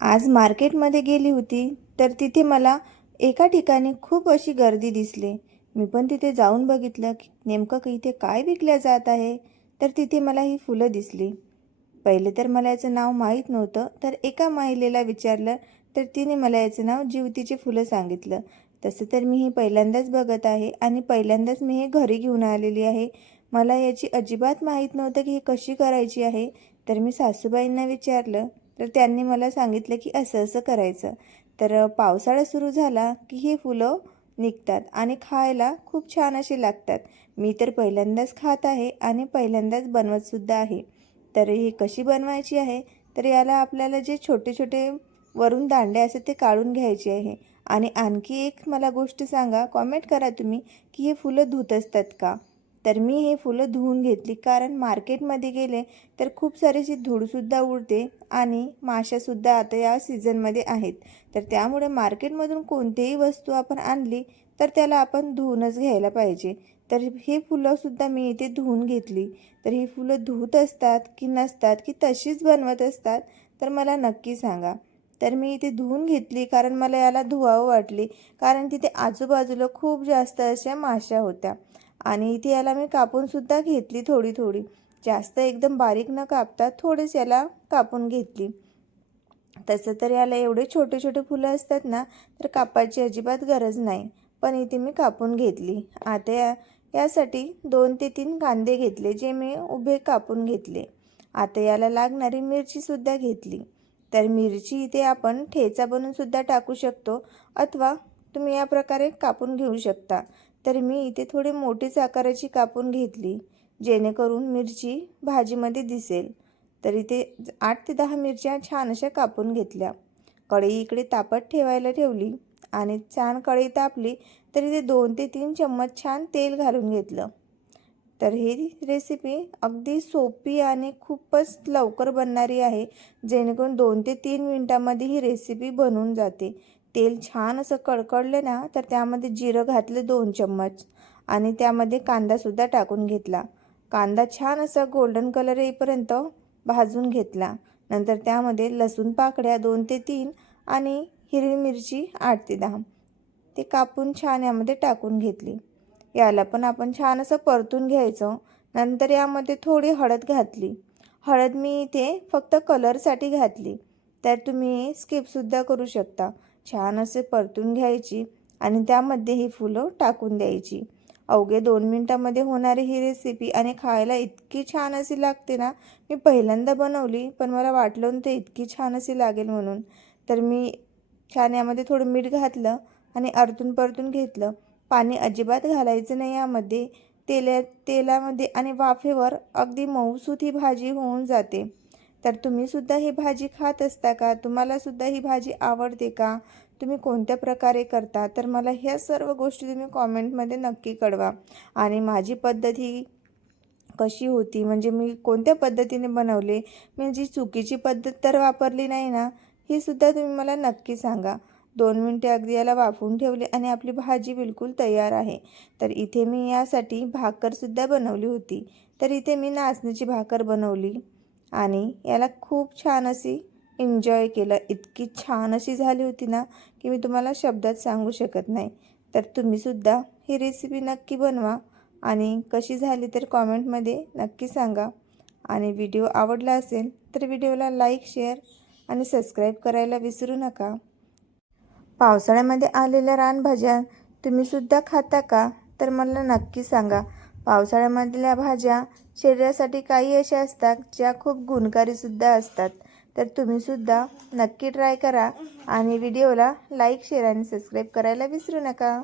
आज मार्केटमध्ये गेली होती तर तिथे मला एका ठिकाणी खूप अशी गर्दी दिसली. मी पण तिथे जाऊन बघितलं की नेमकं इथे काय विकल्या जात आहे. तर तिथे मला ही फुलं दिसली. पहिले तर मला याचं नाव माहीत नव्हतं. तर एका महिलेला विचारलं तर तिने मला याचं नाव जिवतीची फुलं सांगितलं. तसं तर मी ही पहिल्यांदाच बघत आहे आणि पहिल्यांदाच मी हे घरी घेऊन आलेली आहे. मला याची अजिबात माहीत नव्हतं की ही कशी करायची आहे. तर मी सासूबाईंना विचारलं तर त्यांनी मला सांगितलं की असं असं करायचं. तर पावसाळा सुरू झाला की ही फुलं निघतात आणि खायला खूप छान असे लागतात. मी तर पहिल्यांदाच खात आहे आणि पहिल्यांदाच बनवतसुद्धा आहे. तर ही कशी बनवायची आहे, तर याला आपल्याला जे छोटे छोटे वरून दांडे असतात ते काढून घ्यायचे आहे. आणि आणखी एक मला गोष्ट सांगा, कॉमेंट करा तुम्ही की हे फुलं धुत असतात का. तर मी हे फुलं धुवून घेतली, कारण मार्केटमध्ये गेले तर खूप सारीशी धूळसुद्धा उडते आणि माशासुद्धा आता या सीझनमध्ये आहेत. तर त्यामुळे मार्केटमधून कोणतीही वस्तू आपण आणली तर त्याला आपण धुवूनच घ्यायला पाहिजे. तर ही फुलंसुद्धा मी इथे धुवून घेतली. तर ही फुलं धुत असतात की नसतात की तशीच बनवत असतात, तर मला नक्की सांगा. तर मी इथे धुवून घेतली, कारण मला याला धुवावं वाटली, कारण तिथे आजूबाजूला खूप जास्त अशा माशा होत्या. आणि इथे याला मी कापूनसुद्धा घेतली थोडी थोडी. जास्त एकदम बारीक न कापता थोडीच याला कापून घेतली. तसं तर याला एवढे छोटे छोटे फुलं असतात ना, तर कापायची अजिबात गरज नाही. पण इथे मी कापून घेतली. आता यासाठी 2 ते 3 कांदे घेतले, जे मी उभे कापून घेतले. आता याला लागणारी मिरचीसुद्धा घेतली. तर मिरची इथे आपण ठेचा बनवूनसुद्धा टाकू शकतो, अथवा तुम्ही या प्रकारे कापून घेऊ शकता. तर मी इथे थोडी मोठीच आकाराची कापून घेतली, जेणेकरून मिरची भाजीमध्ये दिसेल. तर इथे 8 ते 10 मिरच्या छान अशा कापून घेतल्या. कढई इकडे तापत ठेवायला ठेवली आणि छान कढई तापली तर इथे 2 ते 3 चम्मच छान तेल घालून घेतलं. तर ही रेसिपी अगदी सोपी आणि खूपच लवकर बनणारी आहे, जेणेकरून 2 ते 3 मिनिटांमध्ये ही रेसिपी बनून जाते. तेल छान असं कडकडलं ना, तर त्यामध्ये जिरं घातलं 2 चम्मच आणि त्यामध्ये कांदासुद्धा टाकून घेतला. कांदा छान असा गोल्डन कलर येईपर्यंत भाजून घेतला. नंतर त्यामध्ये लसूण पाकळ्या 2 ते 3 आणि हिरवी मिरची 8 ते 10 ते कापून छान यामध्ये टाकून घेतली. याला पण आपण छान असं परतून घ्यायचं. नंतर यामध्ये थोडी हळद घातली. हळद मी इथे फक्त कलरसाठी घातली, तर तुम्ही स्किपसुद्धा करू शकता. छान असे परतून घ्यायची आणि त्यामध्ये ही फुलं टाकून द्यायची. अवघे 2 मिनिटांमध्ये होणारी ही रेसिपी आणि खायला इतकी छान अशी लागते ना. मी पहिल्यांदा बनवली, पण मला वाटलं नव्हतं इतकी छान अशी लागेल म्हणून. तर मी छान यामध्ये थोडं मीठ घातलं आणि आरतून परतून घेतलं. पाणी अजिबात घालायचं नाही यामध्ये. तेलामध्ये आणि वाफेवर अगदी मऊसूत ही भाजी होऊन जाते. तर तुम्हीसुद्धा ही भाजी खात असता का? तुम्हालासुद्धा ही भाजी आवडते का? तुम्ही कोणत्या प्रकारे करता? तर मला ह्या सर्व गोष्टी तुम्ही कॉमेंटमध्ये नक्की कळवा. आणि माझी पद्धत ही कशी होती, म्हणजे मी कोणत्या पद्धतीने बनवले, मी जी चुकीची पद्धत तर वापरली नाही ना, ही सुद्धा तुम्ही मला नक्की सांगा. 2 मिनिटे अगदी याला वाफवून ठेवले आणि आपली भाजी बिलकुल तयार आहे. तर इथे मी यासाठी भाकरसुद्धा बनवली होती. तर इथे मी नाचणीची भाकर बनवली आणि याला खूप छान अशी एन्जॉय केलं. इतकी छान अशी झाली होती ना, की मी तुम्हाला शब्दात सांगू शकत नाही. तर तुम्हीसुद्धा ही रेसिपी नक्की बनवा आणि कशी झाली तर कॉमेंटमध्ये नक्की सांगा. आणि व्हिडिओ आवडला असेल तर व्हिडिओला लाईक, शेअर आणि सबस्क्राईब करायला विसरू नका. पावसाळ्यामध्ये आलेल्या रानभाज्या तुम्हीसुद्धा खाता का? तर मला नक्की सांगा. पावसाळ्यामधल्या भाज्या शरीरासाठी काही अशा असतात ज्या खूप गुणकारीसुद्धा असतात. तर तुम्हीसुद्धा नक्की ट्राय करा आणि व्हिडिओला लाईक, शेअर आणि सबस्क्राईब करायला विसरू नका.